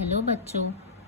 Hello बच्चों,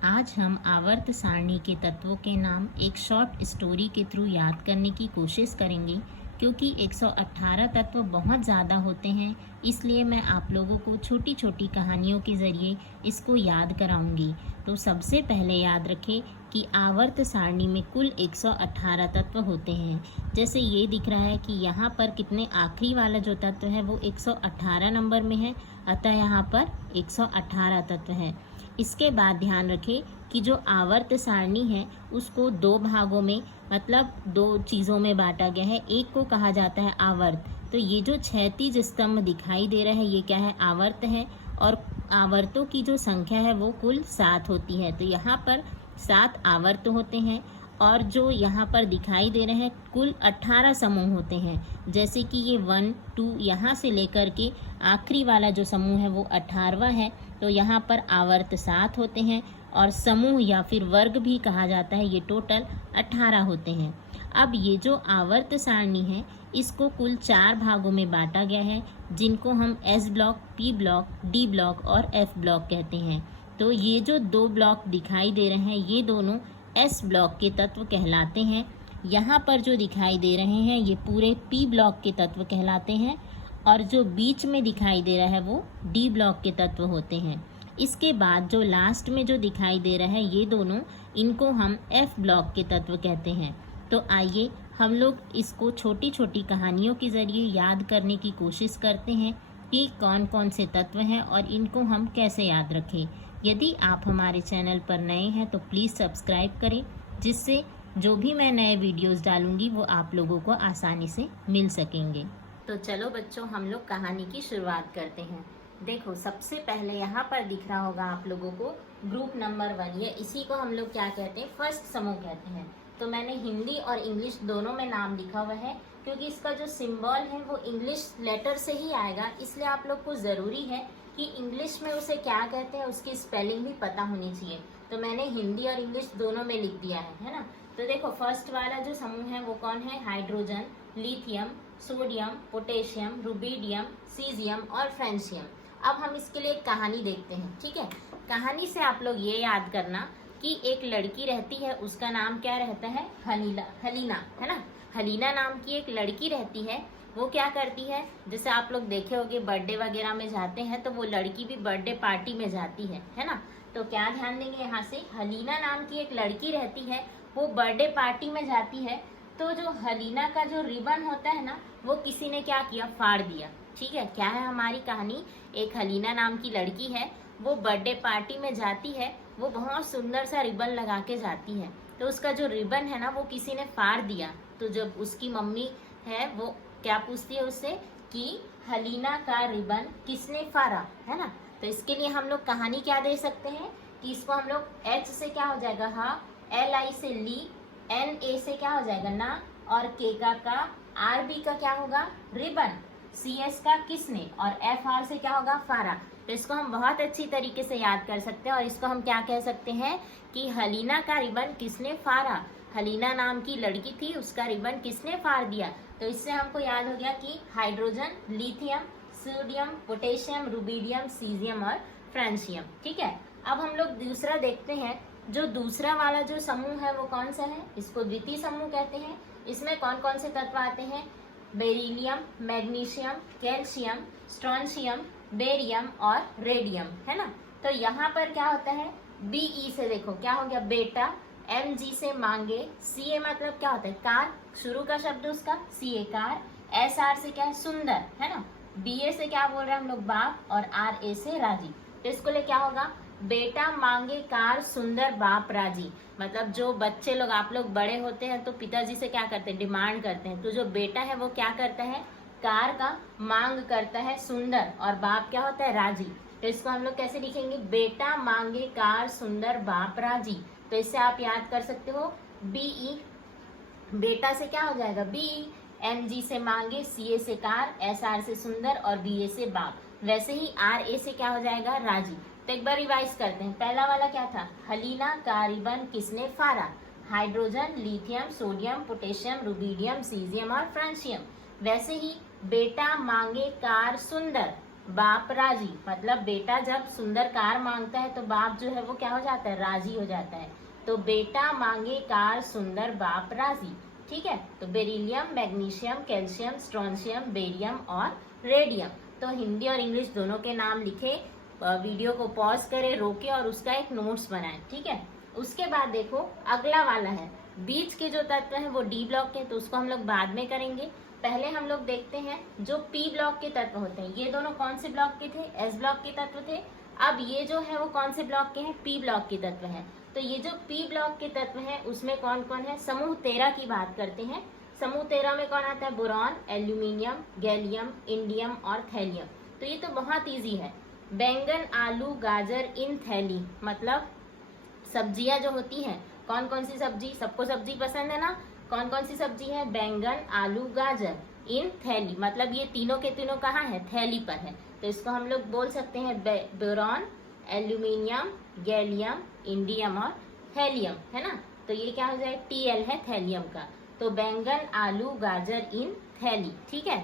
आज हम आवर्त सारणी के तत्वों के नाम एक शॉर्ट स्टोरी के थ्रू याद करने की कोशिश करेंगे। क्योंकि 118 तत्व बहुत ज़्यादा होते हैं, इसलिए मैं आप लोगों को छोटी छोटी कहानियों के ज़रिए इसको याद कराऊंगी। तो सबसे पहले याद रखें कि आवर्त सारणी में कुल 118 तत्व होते हैं। जैसे ये दिख रहा है कि यहाँ पर कितने आखिरी वाला जो तत्व है वो 118 नंबर में है, अतः यहाँ पर 118 तत्व है। इसके बाद ध्यान रखें कि जो आवर्त सारणी है उसको दो भागों में मतलब दो चीज़ों में बांटा गया है। एक को कहा जाता है आवर्त। तो ये जो क्षैतिज स्तंभ दिखाई दे रहा है ये क्या है? आवर्त है। और आवर्तों की जो संख्या है वो कुल 7 होती है। तो यहाँ पर 7 आवर्त होते हैं। और जो यहाँ पर दिखाई दे रहे हैं कुल 18 समूह होते हैं। जैसे कि ये 1, 2 यहाँ से लेकर के आखिरी वाला जो समूह है वो 18वां है। तो यहाँ पर आवर्त 7 होते हैं और समूह या फिर वर्ग भी कहा जाता है, ये टोटल 18 होते हैं। अब ये जो आवर्त सारणी है इसको कुल 4 भागों में बांटा गया है, जिनको हम S block, P block, D block और एफ ब्लॉक कहते हैं। तो ये जो 2 ब्लॉक दिखाई दे रहे हैं ये दोनों एस ब्लॉक के तत्व कहलाते हैं। यहाँ पर जो दिखाई दे रहे हैं ये पूरे पी ब्लॉक के तत्व कहलाते हैं। और जो बीच में दिखाई दे रहा है वो डी ब्लॉक के तत्व होते हैं। इसके बाद जो लास्ट में जो दिखाई दे रहा है ये दोनों, इनको हम एफ ब्लॉक के तत्व कहते हैं। तो आइए हम लोग इसको छोटी छोटी कहानियों के ज़रिए याद करने की कोशिश करते हैं कि कौन कौन से तत्व हैं और इनको हम कैसे याद रखें। यदि आप हमारे चैनल पर नए हैं तो प्लीज़ सब्सक्राइब करें, जिससे जो भी मैं नए वीडियोस डालूंगी वो आप लोगों को आसानी से मिल सकेंगे। तो चलो बच्चों, हम लोग कहानी की शुरुआत करते हैं। देखो, सबसे पहले यहाँ पर दिख रहा होगा आप लोगों को ग्रुप नंबर 1, या इसी को हम लोग क्या कहते हैं? फर्स्ट समूह कहते हैं। तो मैंने हिंदी और इंग्लिश दोनों में नाम लिखा हुआ है, क्योंकि इसका जो सिंबल है वो इंग्लिश लेटर से ही आएगा, इसलिए आप लोग को ज़रूरी है कि इंग्लिश में उसे क्या कहते हैं उसकी स्पेलिंग भी पता होनी चाहिए। तो मैंने हिंदी और इंग्लिश दोनों में लिख दिया है ना। तो देखो, फर्स्ट वाला जो समूह है वो कौन है? Hydrogen, lithium, sodium, potassium, rubidium, caesium और फ्रेंशियम। अब हम इसके लिए एक कहानी देखते हैं, ठीक है। कहानी से आप लोग ये याद करना कि एक लड़की रहती है, उसका नाम क्या रहता है? हलीना, है ना। हलीना नाम की एक लड़की रहती है। वो क्या करती है, जैसे आप लोग देखे होंगे बर्थडे वगैरह में जाते हैं तो वो लड़की भी बर्थडे पार्टी में जाती है ना। तो क्या ध्यान देंगे यहाँ से? हलीना नाम की एक लड़की रहती है, वो बर्थडे पार्टी में जाती है। तो जो हलीना का जो रिबन होता है ना, वो किसी ने क्या किया? फाड़ दिया। ठीक है, क्या है हमारी कहानी? एक हलीना नाम की लड़की है, वो बर्थडे पार्टी में जाती है, वो बहुत सुंदर सा रिबन लगा के जाती है। तो उसका जो रिबन है ना वो किसी ने फाड़ दिया। तो जब उसकी मम्मी है वो क्या पूछती है उससे कि हलीना का रिबन किसने फाड़ा, है ना। तो इसके लिए हम लोग कहानी क्या दे सकते हैं कि इसको हम लोग एच से क्या हो जाएगा? हाँ। एल आई से ली, एन ए से क्या हो जाएगा? ना, और के का, आर बी का क्या होगा? रिबन, सी एस का किसने, और एफ आर से क्या होगा? फाड़ा। तो इसको हम बहुत अच्छी तरीके से याद कर सकते हैं और इसको हम क्या कह सकते हैं कि हलीना का रिबन किसने फाड़ा? हलीना नाम की लड़की थी, उसका रिबन किसने फाड़ दिया? तो इससे हमको याद हो गया कि hydrogen, lithium, sodium, potassium, rubidium, caesium और फ्रेंशियम। ठीक है, अब हम लोग दूसरा देखते हैं। जो दूसरा वाला जो समूह है वो कौन सा है? इसको द्वितीय समूह कहते हैं। इसमें कौन कौन से तत्व आते हैं? Beryllium, magnesium, calcium, strontium, barium और रेडियम, है ना। तो यहाँ पर क्या होता है? बीई से देखो क्या हो गया? बेटा, एम जी से मांगे, सी ए मतलब क्या होता है? कार, शुरू का शब्द उसका सी ए कार, एस आर से क्या है? सुंदर, है ना। बी ए से क्या बोल रहे हैं हम लोग? बाप, और आर ए से राजी। तो इसको लिए क्या होगा? बेटा मांगे कार, सुंदर बाप राजी। मतलब जो बच्चे लोग, आप लोग बड़े होते हैं तो पिताजी से क्या करते हैं? डिमांड करते हैं। तो जो बेटा है वो क्या करता है? कार का मांग करता है सुंदर, और बाप क्या होता है? राजी। तो इसको हम लोग कैसे लिखेंगे? बेटा मांगे कार, सुंदर बाप राजी। तो इससे आप याद कर सकते हो बीई, बेटा से क्या हो जाएगा? बीई, एम जी से मांगे, सी ए से कार, एस आर से सुंदर और बी ए से बाप। वैसे ही आर ए से क्या हो जाएगा? राजी। तो एक बार रिवाइज करते हैं। पहला वाला क्या था? हलीना का रिबन किसने फाड़ा? Hydrogen, lithium, sodium, potassium, rubidium, caesium और फ्रेंशियम। वैसे ही बेटा मांगे कार सुंदर, बाप राजी, मतलब बेटा जब सुंदर कार मांगता है तो बाप जो है वो क्या हो जाता है, राजी हो जाता है। तो बेटा मांगे कार सुंदर बाप राजी। ठीक है, तो beryllium, magnesium, calcium, strontium, barium और रेडियम। तो हिंदी और इंग्लिश दोनों के नाम लिखे, वीडियो को पॉज करें, रोके और उसका एक नोट्स बनाएं। ठीक है, उसके बाद देखो अगला वाला है, बीच के जो तत्व है वो डी ब्लॉक के, तो उसको हम लोग बाद में करेंगे। पहले हम लोग देखते हैं जो पी ब्लॉक के तत्व होते हैं। ये दोनों कौन से ब्लॉक के थे, एस ब्लॉक के तत्व थे। अब ये जो है वो कौन से ब्लॉक के हैं, पी ब्लॉक के तत्व है। तो ये जो पी ब्लॉक के तत्व है उसमें कौन कौन है, समूह 13 की बात करते हैं। समूह 13 में कौन आता है, बोरॉन, एल्यूमिनियम, गैलियम, इंडियम और थैलियम। तो ये तो बहुत ईजी है। बैंगन, आलू, गाजर इन थैली, मतलब सब्जियां जो होती हैं, कौन कौन सी सब्जी, सबको सब्जी पसंद है ना, कौन कौन सी सब्जी है, बैंगन, आलू, गाजर इन थैली, मतलब ये तीनों के तीनों कहाँ है, थैली पर है। तो इसको हम लोग बोल सकते हैं बोरॉन, एल्यूमिनियम, गैलियम, इंडियम और थैलियम, है ना। तो ये क्या हो जाए, Tl है थैलियम का। तो बैंगन, आलू, गाजर इन थैली। ठीक है,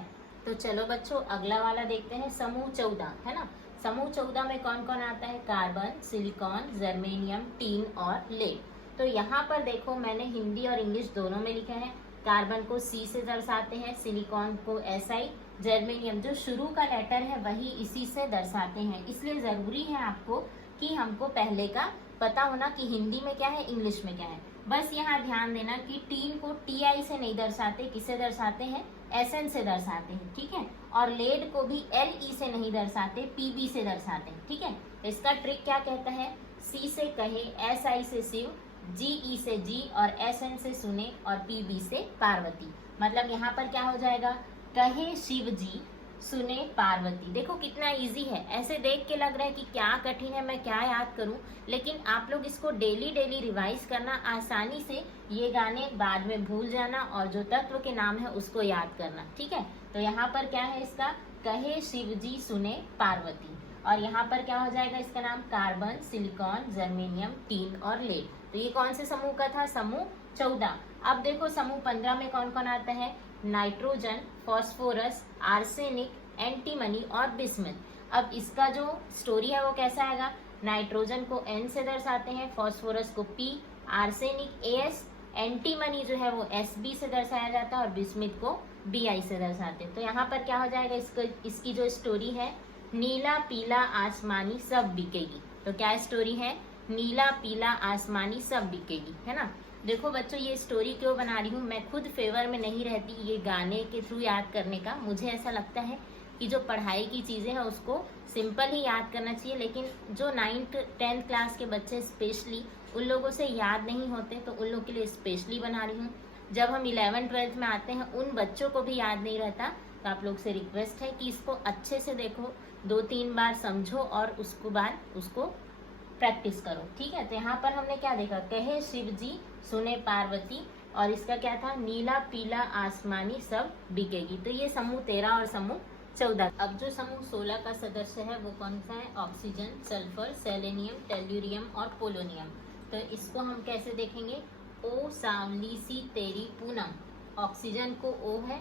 तो चलो बच्चों अगला वाला देखते हैं, समूह 14, है ना। समूह 14 में कौन कौन आता है, कार्बन, सिलिकॉन, जर्मेनियम, टीन और लेड। तो यहाँ पर देखो मैंने हिंदी और इंग्लिश दोनों में लिखा है। कार्बन को C से दर्शाते हैं, सिलिकॉन को SI, जर्मेनियम जो शुरू का लेटर है वही इसी से दर्शाते हैं। इसलिए जरूरी है आपको कि हमको पहले का पता होना कि हिंदी में क्या है, इंग्लिश में क्या है। बस यहाँ ध्यान देना कि टीन को TI से नहीं दर्शाते, किससे दर्शाते हैं, SN से दर्शाते हैं। ठीक है, और लेड को भी LE से नहीं दर्शाते, PB से दर्शाते हैं। ठीक है, इसका ट्रिक क्या कहता है, C से कहे, SI से शिव, GE से जी और SN से सुने और PB से पार्वती। मतलब यहाँ पर क्या हो जाएगा, कहे शिव जी, सुने पार्वती। देखो कितना इजी है, ऐसे देख के लग रहा है कि क्या कठिन है, मैं क्या याद करूं, लेकिन आप लोग इसको डेली डेली रिवाइज करना, आसानी से ये गाने बाद में भूल जाना और जो तत्व के नाम है उसको याद करना। ठीक है, तो यहाँ पर क्या है इसका, कहे शिव जी सुने पार्वती। और यहाँ पर क्या हो जाएगा इसका नाम, कार्बन, सिलिकॉन, जर्मेनियम, टीन और लेड। तो ये कौन से समूह का था, समूह 14। अब देखो समूह 15 में कौन कौन आता है, नाइट्रोजन, फॉस्फोरस, आर्सेनिक, एंटीमनी और बिस्मथ। अब इसका जो स्टोरी है वो कैसा आएगा, नाइट्रोजन को N से दर्शाते हैं, फॉस्फोरस को P, आर्सेनिक AS, एंटीमनी जो है वो SB से दर्शाया जाता है और बिस्मथ को BI से दर्शाते हैं। तो यहाँ पर क्या हो जाएगा, इसकी जो स्टोरी है, नीला पीला आसमानी सब बिकेगी। तो क्या स्टोरी है, नीला पीला आसमानी सब बिकेगी, है ना। देखो बच्चों ये स्टोरी क्यों बना रही हूँ, मैं खुद फेवर में नहीं रहती ये गाने के थ्रू याद करने का। मुझे ऐसा लगता है कि जो पढ़ाई की चीज़ें हैं उसको सिंपल ही याद करना चाहिए, लेकिन जो 9th 10th क्लास के बच्चे स्पेशली, उन लोगों से याद नहीं होते, तो उन लोग के लिए स्पेशली बना रही हूँ। जब हम 11th 12th में आते हैं उन बच्चों को भी याद नहीं रहता, तो आप लोग से रिक्वेस्ट है कि इसको अच्छे से देखो, 2-3 बार समझो और उसको बाद उसको प्रैक्टिस करो। ठीक है, तो यहाँ पर हमने क्या देखा, कहे शिव जी सुने पार्वती, और इसका क्या था, नीला पीला आसमानी सब बिकेगी। तो ये समूह 13 और समूह 14। अब जो समूह 16 का सदस्य है वो कौन सा है, ऑक्सीजन, सल्फर, सेलेनियम, टेल्यूरियम और पोलोनियम। तो इसको हम कैसे देखेंगे, ओ सांवली सी तेरी पूनम, ऑक्सीजन को O है,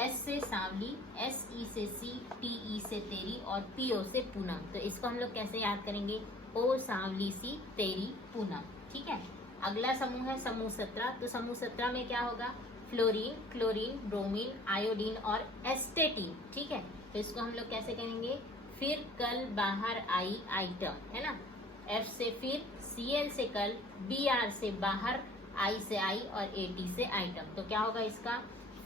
S से सांवली, SE से सी, TE से तेरी और PO से पूनम। तो इसको हम लोग कैसे याद करेंगे, ओ सांवली सी तेरी पूनम। ठीक है, अगला समूह है समूह 17। तो समूह 17 में क्या होगा, फ्लोरीन, क्लोरीन, ब्रोमीन, आयोडीन और एस्टेटीन। ठीक है, तो इसको हम लोग कैसे कहेंगे, फिर कल बाहर आई आइटम, है ना। F से फिर, Cl से कल, Br से बाहर, I से आई और AT से आइटम। तो क्या होगा इसका,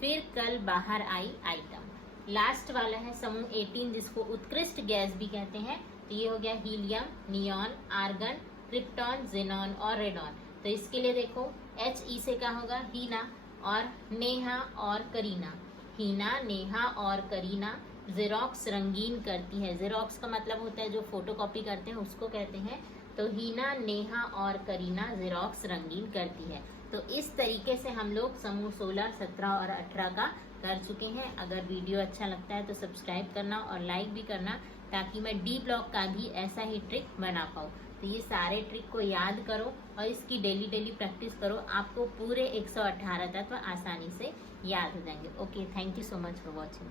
फिर कल बाहर आई आइटम। लास्ट वाला है समूह 18 जिसको उत्कृष्ट गैस भी कहते हैं। तो ये हो गया helium, neon, argon, krypton, xenon और रेडॉन। तो इसके लिए देखो HE से क्या होगा, हीना और नेहा और करीना। हीना, नेहा और करीना जेरोक्स रंगीन करती है। जेरोक्स का मतलब होता है जो फोटोकॉपी करते हैं उसको कहते हैं। तो हीना, नेहा और करीना जेरोक्स रंगीन करती है। तो इस तरीके से हम लोग समूह 16, 17 और 18 का कर चुके हैं। अगर वीडियो अच्छा लगता है तो सब्सक्राइब करना और लाइक भी करना, ताकि मैं डी ब्लॉक का भी ऐसा ही ट्रिक बना पाऊँ। तो ये सारे ट्रिक को याद करो और इसकी डेली डेली प्रैक्टिस करो, आपको पूरे 118 तत्व आसानी से याद हो जाएंगे। Okay, thank you so much for watching.